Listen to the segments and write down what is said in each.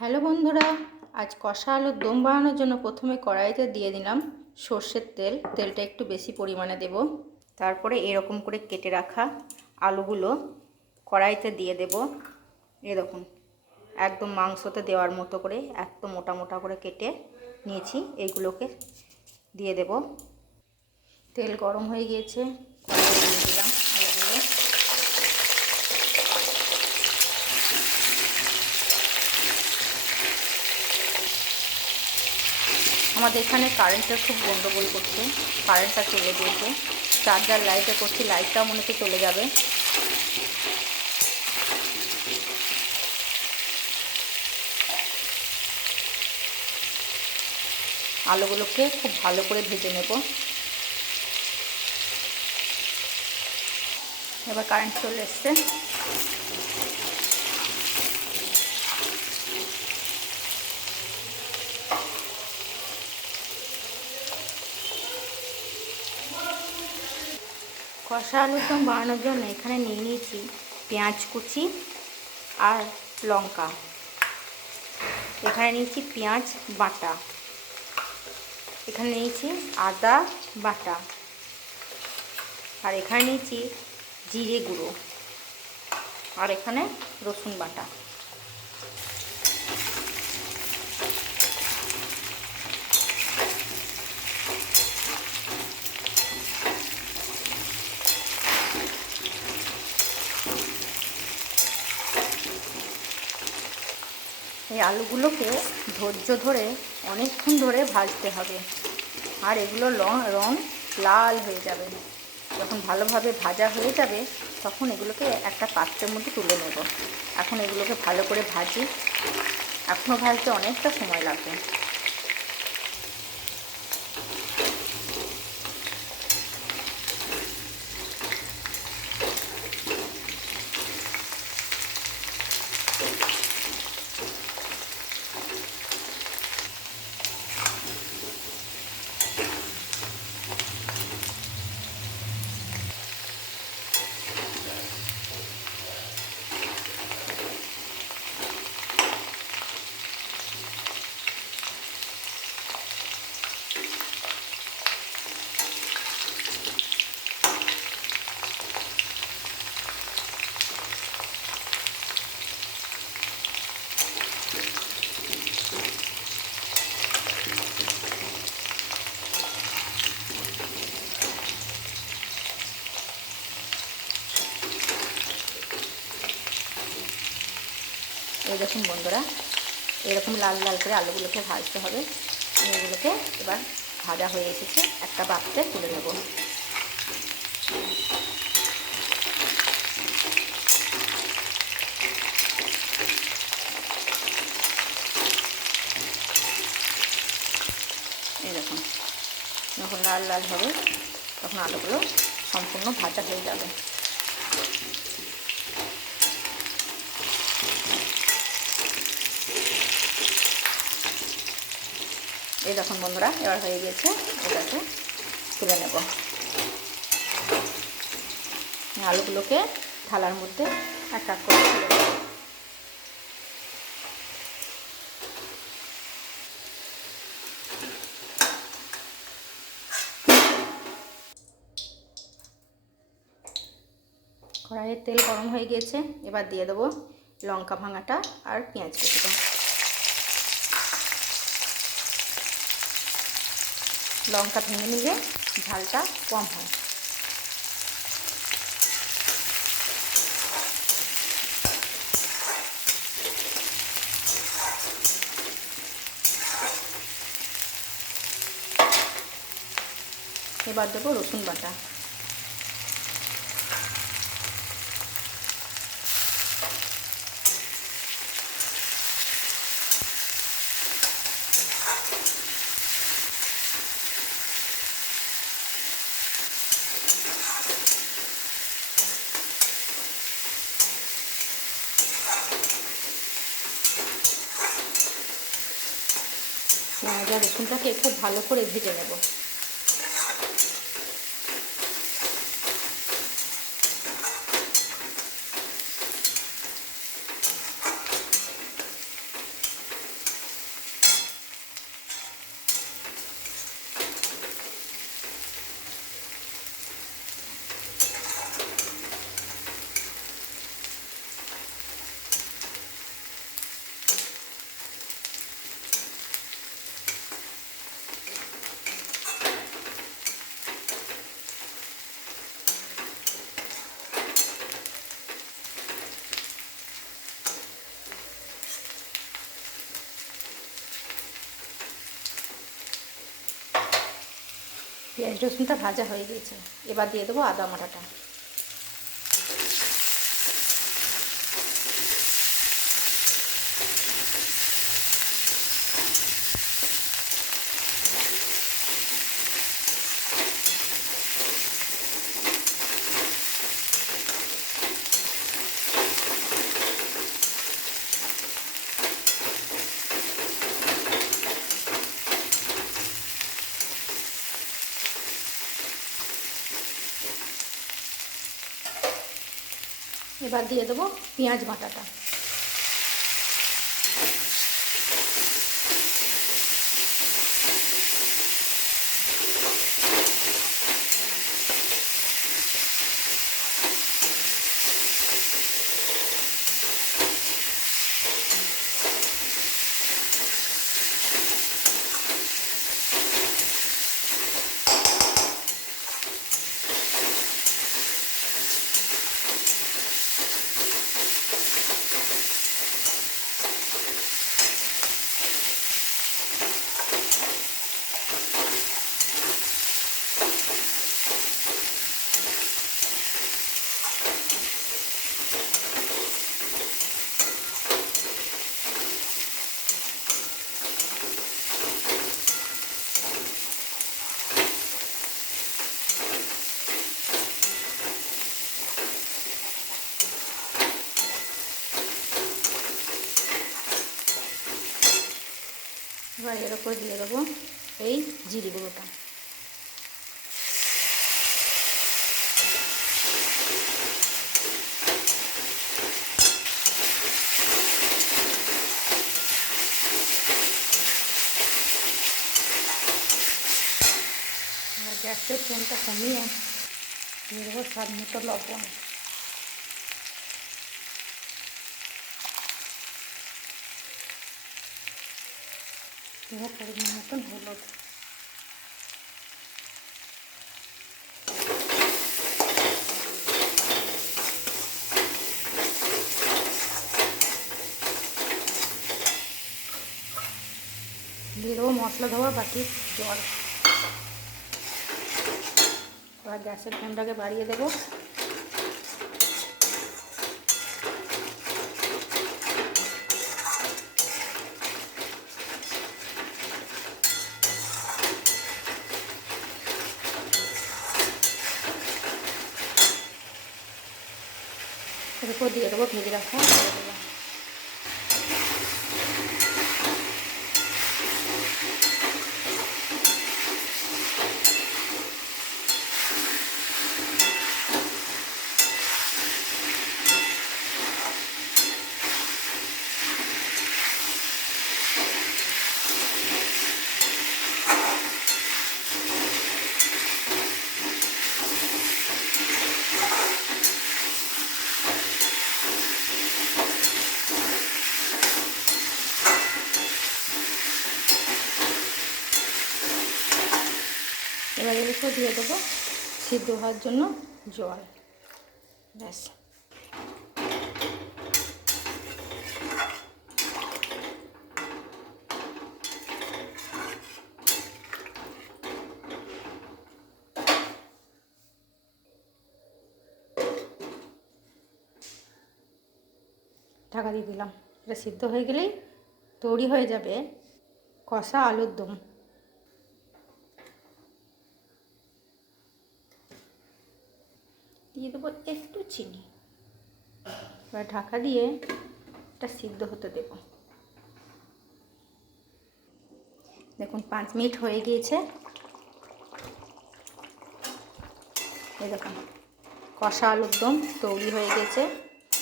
Hello বন্ধুরা, আজ কষা আলুর দম বানানোর জন্য প্রথমে কড়াইতে দিয়ে দিলাম সর্ষের তেল। তেলটা একটু বেশি পরিমাণে দেব। তারপরে এরকম করে কেটে রাখা আলুগুলো কড়াইতে দিয়ে দেব। এরকম একদম মাংসতে দেওয়ার মতো করে, একদম মোটা মোটা করে কেটে নিয়েছি। এইগুলোকে দিয়ে দেব। তেল গরম হয়ে গিয়েছে কড়াইতে দিয়ে দিলাম আলুগুলো আমাদের এখানে কারেন্টটা খুব গন্ডগোল করছে কারেন্টটা চলে গিয়েছে। চার্জার লাইটে করছি লাইটটাও মনে হচ্ছে চলে যাবে। আলুগুলোকে খুব ভালো করে ভেজে নেব। এবার কারেন্ট চলে এসছে। কষা আলুর দম বানানোর জন্য এখানে নিয়ে নিয়েছি পেঁয়াজ কুচি আর লঙ্কা। এখানে নিয়েছি পেঁয়াজ বাটা। এখানে নিয়েছি আদা বাটা। আর এখানে নিয়েছি জিরে গুঁড়ো। আর এখানে রসুন বাটা। আলুগুলোকে ধৈর্য ধরে অনেকক্ষণ ধরে ভাজতে হবে। আর এগুলো রং রং লাল হয়ে যাবে। যখন ভালোভাবে ভাজা হয়ে যাবে, তখন এগুলোকে একটা পাত্রের মধ্যে তুলে নেব। এখন এগুলোকে ভালো করে ভাজি। এখনও ভাজতে অনেকটা সময় লাগবে। এই দেখুন বন্ধুরা, এরকম লাল লাল করে আলুগুলোকে ভাজতে হবে। আমি এগুলোকে এবার ভাজা হয়ে এসেছে, একটা পাত্রে তুলে নেব। এরকম যখন লাল লাল হবে, তখন আলুগুলো সম্পূর্ণ ভাজা হয়ে যাবে। এই দেখুন বন্ধুরা, এবার হয়ে গেছে এটাকে তুলে নেব। আলুগুলোকে থালার মধ্যে এক এক করে তুলে নেব। কড়াইয়ের তেল গরম হয়ে গিয়েছে, এবার দিয়ে দেবো লঙ্কা ভাঙাটা আর পেঁয়াজ কুচিটা লঙ্কা ভেঙে নিলে ঝালটা কম হয়। এবার দেবো রসুন বাটা। আর রসুনটাকে খুব ভালো করে ভেজে নেব। পেঁয়াজ রসুনটা ভাজা হয়ে গেছে এবার দিয়ে দেবো আদা বাটাটা এবার দিয়ে দেবো পেঁয়াজ বাটাটা। এবার এর উপর দিয়ে দেবো এই জিরে গুঁড়োটা গ্যাসের ফ্লেমটা কমিয়ে দিয়ে দেবো স্বাদ মতো লবণ। দেবো পরিমাণ মতন হলুদ দিয়ে দেবো মশলা ধোয়া বাটি জল এবার গ্যাসের ফ্লেমটাকে বাড়িয়ে দেবো এরপর দিয়ে দেবো ভেজে রাখা। এবার এর দিয়ে দেবো সিদ্ধ হওয়ার জন্য জল। ব্যাস। ঢাকা দিয়ে দিলাম। এটা সিদ্ধ হয়ে গেলেই তৈরি হয়ে যাবে কষা আলুর দম। দিয়ে দেবো একটু চিনি। এবার ঢাকা দিয়ে এটা সিদ্ধ হতে দেব। দেখুন, পাঁচ মিনিট হয়ে গিয়েছে। দেখুন, কষা আলুর দম তৈরি হয়ে গেছে।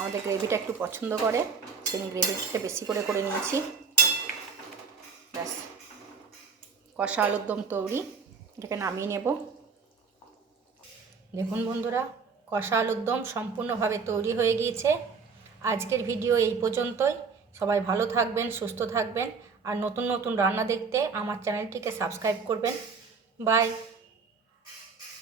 আমাদের গ্রেভিটা একটু পছন্দ করে সেই গ্রেভিটা বেশি করে করে নিয়েছি। ব্যাস, কষা আলুর দম তৈরি। এটাকে নামিয়ে নেব। দেখুন বন্ধুরা কষা আলুর দম সম্পূর্ণভাবে তৈরি হয়ে গিয়েছে। আজকের ভিডিও এই পর্যন্তই। সবাই ভালো থাকবেন, সুস্থ থাকবেন। আর নতুন নতুন রান্না দেখতে আমার চ্যানেলটিকে সাবস্ক্রাইব করবেন। বাই।